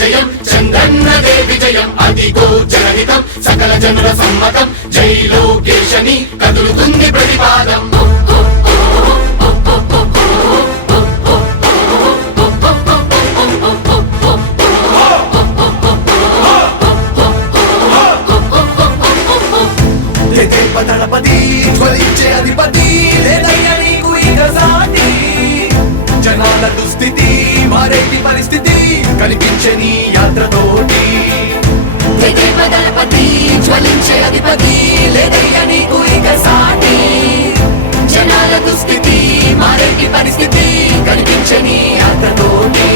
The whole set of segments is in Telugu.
జయం చంద్రన్నదే విజయం అదిగో జనహితం సకల జనుల సమ్మతం జై లోకేశని కదులుతుంది ప్రతిపాదం దళపతి జ్వలించే అధిపతి లేదయ్య నీకు ఇక సాటి జనాల దుస్థితి మారేటి పరిస్థితి కనిపించే నీ యాత్రతోటి దళపతి జ్వలించే అధిపతి లేదయ్య నీకు ఇక సాటి. జనాల దుస్థితి మారేటి పరిస్థితి కనిపించని యాత్రతోటి.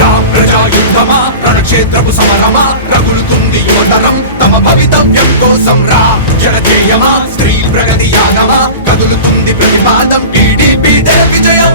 రా ప్రజా యుద్ధమా రణక్షేత్రపు సమరమా రగులుతుంది యువతరం తమ భవితవ్యం కోసం రా. జనజేయమా స్త్రీ ప్రగతి యాగమా కదులుతుంది ప్రతిపాదం టీడీపీ విజయం.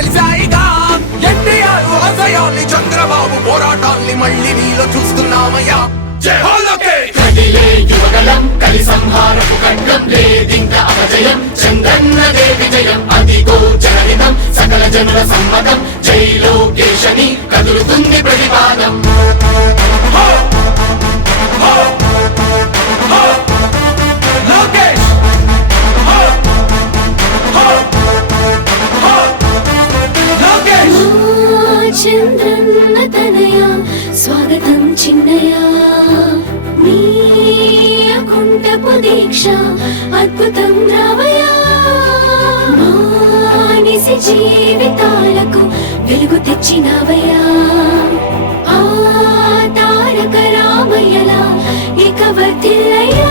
తెలిసాయిగా. ఎన్టీఆర్ ఆశయాల్ని చంద్రబాబు పోరాటాల్ని మళ్ళీ నీలో చూస్తున్నామయ్యా. కదిలే యువగలం కలి సంహారపు ఖడ్గం లేదింక అపజయం చంద్రన్నదే విజయం అదిగో జనహితం సకల జనుల సమ్మతం జై లోకేశని కదులుతుంది ప్రతిపాదం. చంద్రన్న తనయ స్వాగతం చిన్నయ నీ అకుంఠపు దీక్ష అద్భుతం రావయ మానిసి జీవితాలకు వెలుగు తెచ్చినవయా ఆ తారక రామయ్యలా ఇక వర్తిల్లయ్యా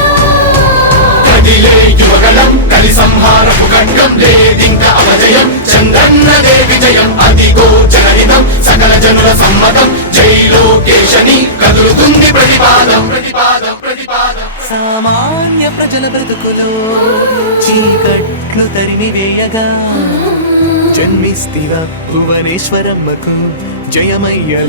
కదిలే యువగలం కలి సంహారపు ఖండం లేదింక అవజయం చంద్రన్నదే విజయం అదిగో జనుల సమ్మతం. జై లోకేశని కదులుతుంది ప్రతిపాదం. ప్రతిపాదం ప్రతిపాదం. సామాన్య ప్రజల బ్రతుకులో చీకట్లు తరిమి వేయగా జన్మిస్తివ భువనేశ్వరమ్మకు జయమయ్య